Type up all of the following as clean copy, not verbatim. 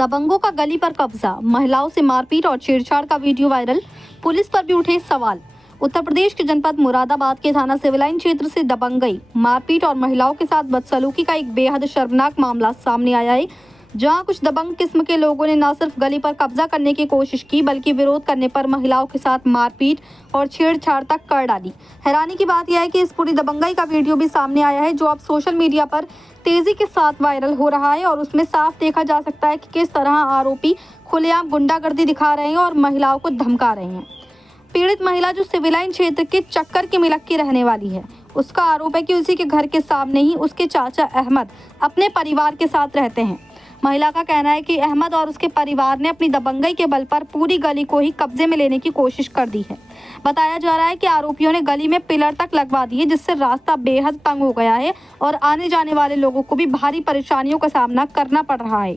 दबंगों का गली पर कब्जा, महिलाओं से मारपीट और छेड़छाड़ का वीडियो वायरल। पुलिस पर भी उठे सवाल। उत्तर प्रदेश के जनपद मुरादाबाद के थाना सिविल लाइन क्षेत्र से दबंगई, मारपीट और महिलाओं के साथ बदसलूकी का एक बेहद शर्मनाक मामला सामने आया है, जहां कुछ दबंग किस्म के लोगों ने न सिर्फ गली पर कब्जा करने की कोशिश की, बल्कि विरोध करने पर महिलाओं के साथ मारपीट और छेड़छाड़ तक कर डाली। हैरानी की बात यह है कि इस पूरी दबंगई का वीडियो भी सामने आया है, जो अब सोशल मीडिया पर तेजी के साथ वायरल हो रहा है और उसमें साफ देखा जा सकता है कि किस तरह आरोपी खुलेआम गुंडागर्दी दिखा रहे हैं और महिलाओं को धमका रहे हैं। पीड़ित महिला, जो सिविल लाइन क्षेत्र के चक्कर की मिलक की रहने वाली है, उसका आरोप है कि उसी के घर के सामने ही उसके चाचा अहमद अपने परिवार के साथ रहते हैं। महिला का कहना है कि अहमद और उसके परिवार ने अपनी दबंगई के बल पर पूरी गली को ही कब्जे में लेने की कोशिश कर दी है। बताया जा रहा है कि आरोपियों ने गली में पिलर तक लगवा दिए, जिससे रास्ता बेहद तंग हो गया है और आने जाने वाले लोगों को भी भारी परेशानियों का सामना करना पड़ रहा है।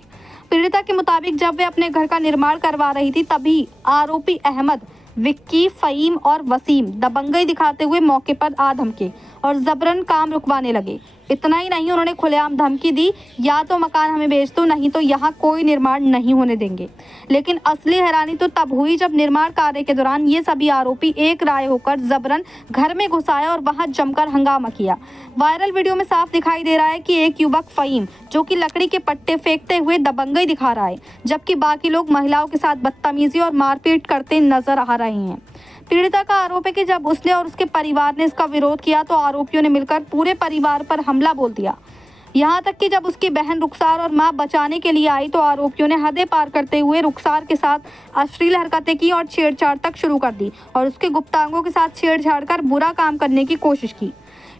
पीड़िता के मुताबिक जब वे अपने घर का निर्माण करवा रही थी, तभी आरोपी अहमद, विक्की, फहीम और वसीम दबंगई दिखाते हुए मौके पर आ धमके और जबरन काम रुकवाने लगे। इतना ही नहीं, उन्होंने खुलेआम धमकी दी, या तो मकान हमें बेच दो, नहीं तो यहाँ कोई निर्माण नहीं होने देंगे। लेकिन असली हैरानी तो तब हुई जब निर्माण कार्य के दौरान ये सभी आरोपी एक राय होकर जबरन घर में घुस आए और वहां जमकर हंगामा किया। वायरल वीडियो में साफ दिखाई दे रहा है कि एक युवक फहीम, जो कि लकड़ी के पट्टे फेंकते हुए दबंगई दिखा रहा है, जबकि बाकी लोग महिलाओं के साथ बदतमीजी और मारपीट करते नजर आ रहे हैं। पीड़िता का आरोप है कि जब उसने और उसके परिवार ने इसका विरोध किया, तो आरोपियों ने मिलकर पूरे परिवार पर हमला बोल दिया। यहाँ तक कि जब उसकी बहन रुखसार और मां बचाने के लिए आई, तो आरोपियों ने हदें पार करते हुए रुखसार के साथ अश्लील हरकतें की और छेड़छाड़ तक शुरू कर दी और उसके गुप्तांगों के साथ छेड़छाड़ कर बुरा काम करने की कोशिश की।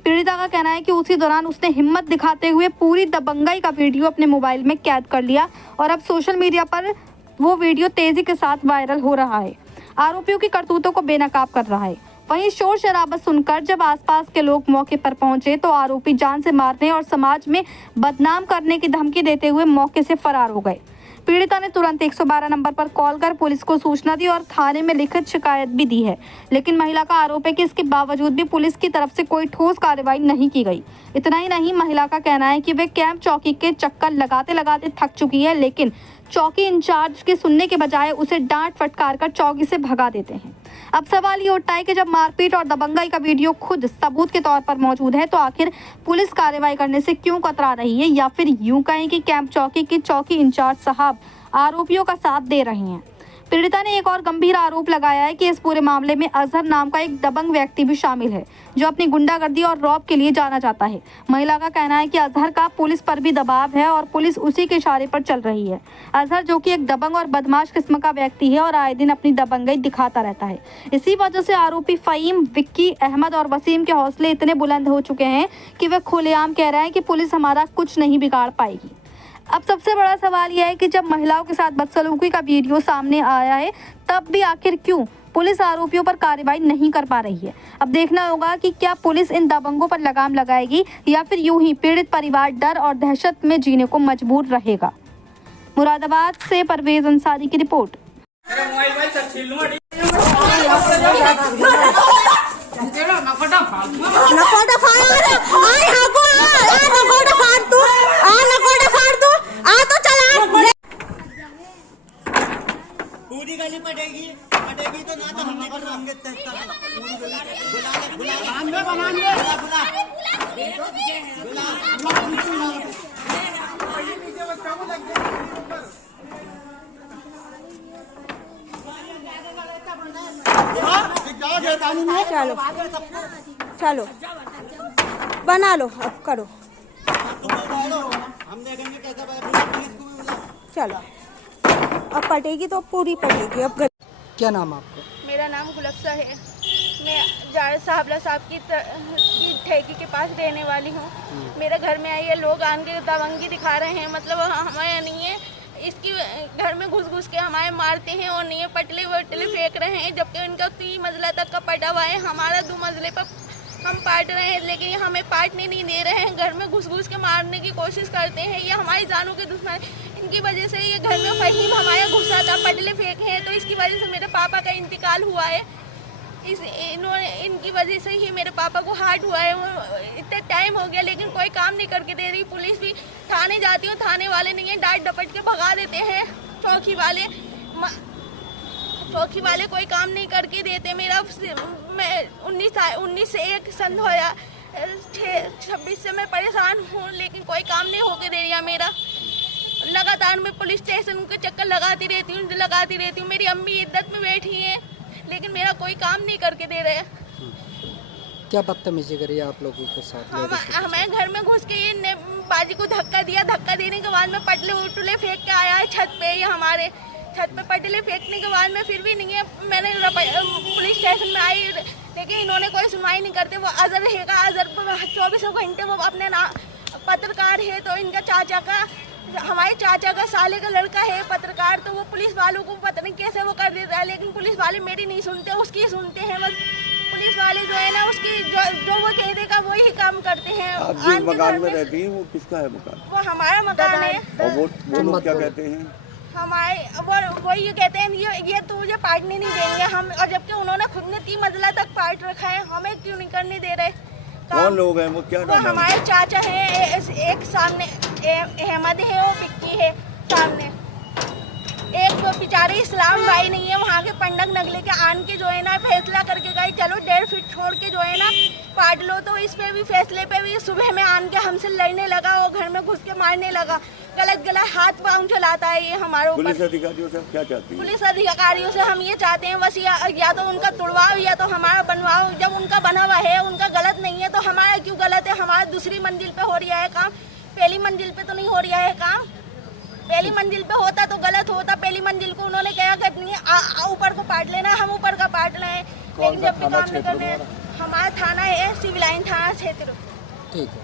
पीड़िता का कहना है कि उसी दौरान उसने हिम्मत दिखाते हुए पूरी दबंगई का वीडियो अपने मोबाइल में कैद कर लिया और अब सोशल मीडिया पर वो वीडियो तेजी के साथ वायरल हो रहा है। आरोपियों की करतूतों को बेनकाब कर रहा है। वहीं शोर शराबा सुनकर जब आसपास के लोग मौके पर पहुंचे, तो आरोपी जान से मारने और समाज में बदनाम करने की धमकी देते हुए मौके से फरार हो गए। पीड़िता ने तुरंत 112 नंबर पर कॉल कर पुलिस को सूचना दी और थाने में लिखित शिकायत भी दी है, लेकिन महिला का आरोप है कि इसके बावजूद भी पुलिस की तरफ से कोई ठोस कार्रवाई नहीं की गई। इतना ही नहीं, महिला का कहना है कि वे कैंप चौकी के चक्कर लगाते लगाते थक चुकी है, लेकिन चौकी इंचार्ज के सुनने के बजाय उसे डांट फटकार कर चौकी से भगा देते हैं। अब सवाल ये उठता है कि जब मारपीट और दबंगई का वीडियो खुद सबूत के तौर पर मौजूद है, तो आखिर पुलिस कार्रवाई करने से क्यों कतरा रही है, या फिर यूं कहें कि कैंप चौकी के चौकी इंचार्ज साहब आरोपियों का साथ दे रहे हैं। पीड़िता ने एक और गंभीर आरोप लगाया है कि इस पूरे मामले में अजहर नाम का एक दबंग व्यक्ति भी शामिल है, जो अपनी गुंडागर्दी और रौब के लिए जाना जाता है। महिला का कहना है कि अजहर का पुलिस पर भी दबाव है और पुलिस उसी के इशारे पर चल रही है। अजहर, जो कि एक दबंग और बदमाश किस्म का व्यक्ति है और आए दिन अपनी दबंगई दिखाता रहता है। इसी वजह से आरोपी फहीम, विक्की, अहमद और वसीम के हौसले इतने बुलंद हो चुके हैं कि वे खुलेआम कह रहे हैं कि पुलिस हमारा कुछ नहीं बिगाड़ पाएगी। अब सबसे बड़ा सवाल यह है कि जब महिलाओं के साथ बदसलूकी का वीडियो सामने आया है, तब भी आखिर क्यों पुलिस आरोपियों पर कार्रवाई नहीं कर पा रही है। अब देखना होगा कि क्या पुलिस इन दबंगों पर लगाम लगाएगी, या फिर यूं ही पीड़ित परिवार डर और दहशत में जीने को मजबूर रहेगा। मुरादाबाद से परवेज अंसारी की रिपोर्ट। पूरी गली पटेगी तो ना तो हम निकल रहेंगे। चलो चलो बना लो, अब करो, हम देखेंगे कैसा। चलो अब पटेगी तो पूरी पटेगी। अब क्या नाम आपका? मेरा नाम गुलफ्सा है। मैं जाड़ साहबला साहब की ठेकी के पास रहने वाली हूँ। मेरे घर में आइए लोग आन के दबंगी दिखा रहे हैं, मतलब हमारे नहीं है, इसकी घर में घुस घुस के हमारे मारते हैं और नहीं पटले वटले फेंक रहे हैं, जबकि उनका 3 मंजिला तक का पटा हुआ है, हमारा 2 मंजिले पर हम पाट रहे हैं, लेकिन ये हमें पाटने नहीं दे रहे हैं। घर में घुस घुस के मारने की कोशिश करते हैं। ये हमारी जानों के दुश्मन, इनकी वजह से ये घर में फहीम हमारे घुसा था, पटले फेंके हैं, तो इसकी वजह से मेरे पापा का इंतकाल हुआ है। इनकी वजह से ही मेरे पापा को हार्ट हुआ है। इतने टाइम हो गया लेकिन कोई काम नहीं करके दे रही। पुलिस भी थाने जाती हूँ, थाने वाले नहीं है, डांट डपट के भगा देते हैं। चौकी वाले कोई काम नहीं करके देते। मेरा मैं 19 से 1 सन 2026 से मैं परेशान हूँ, लेकिन कोई काम नहीं होके दे रहा मेरा। लगातार मैं पुलिस स्टेशन के चक्कर लगाती रहती हूँ। मेरी अम्मी इद्दत में बैठी हैं, लेकिन मेरा कोई काम नहीं करके दे रहे। क्या बदतमीजी करी आप लोगों के साथ? हमारे घर में घुस के ये बाजी को धक्का दिया। धक्का देने के बाद में पटले उटले फेंक के आया है छत पे। ये हमारे छत पे पटले फेंकने के बाद में फिर भी नहीं है। मैंने पुलिस स्टेशन में आई, लेकिन इन्होंने कोई सुनवाई नहीं करते। वो अजहर रहेगा, अजहर 24 घंटे वो अपने पत्रकार है, तो इनका चाचा का, हमारे चाचा का साले का लड़का है पत्रकार, तो वो पुलिस वालों को पता नहीं कैसे वो कर देता है। लेकिन पुलिस वाले मेरी नहीं सुनते, उसकी सुनते हैं बस। पुलिस वाले जो है ना, उसकी जो वो कह देगा वही काम करते हैं। आप जिस मकान में रहती हैं वो किसका है मकान? वो हमारा मकान है। और वो लोग क्या कहते हैं? हमारे वो ये कहते हैं ये तुझे पार्टने नहीं देंगे हम, और जबकि उन्होंने खुद ने 3 मंजिला तक पार्ट रखा है, हमें क्यों नहीं करने दे रहे? कौन लोग हैं वो? क्या वो नाम है? हमारे चाचा हैं, एक सामने अहमद है, वो पिक्की है सामने, एक वो बेचारे इस्लाम भाई नहीं है, वहाँ के पंडक नगले के आन के जो है ना फैसला करके गए, चलो 1.5 फीट छोड़ के जो है ना पाट लो। तो इस पे भी फैसले पे भी सुबह में आन के हमसे लड़ने लगा, वो घर में घुस के मारने लगा, गलत हाथ पाँव चलाता है ये हमारे ऊपर। पुलिस अधिकारियों से क्या चाहती है? पुलिस अधिकारियों से हम ये चाहते हैं बस या तो उनका तुड़वाओ या तो हमारा बनवाओ। जब उनका बना हुआ है, उनका गलत नहीं है, तो हमारा क्यों गलत है? हमारा दूसरी मंजिल पे हो रहा है काम, पहली मंजिल पे तो नहीं हो रहा है काम। पहली मंजिल पे होता तो गलत होता। पहली मंजिल को उन्होंने क्या करनी है, ऊपर को पाट लेना, हम ऊपर का पाट लें, लेकिन जब भी काम नहीं करने। हमारा थाना है सिविल लाइन थाना क्षेत्र। ठीक है।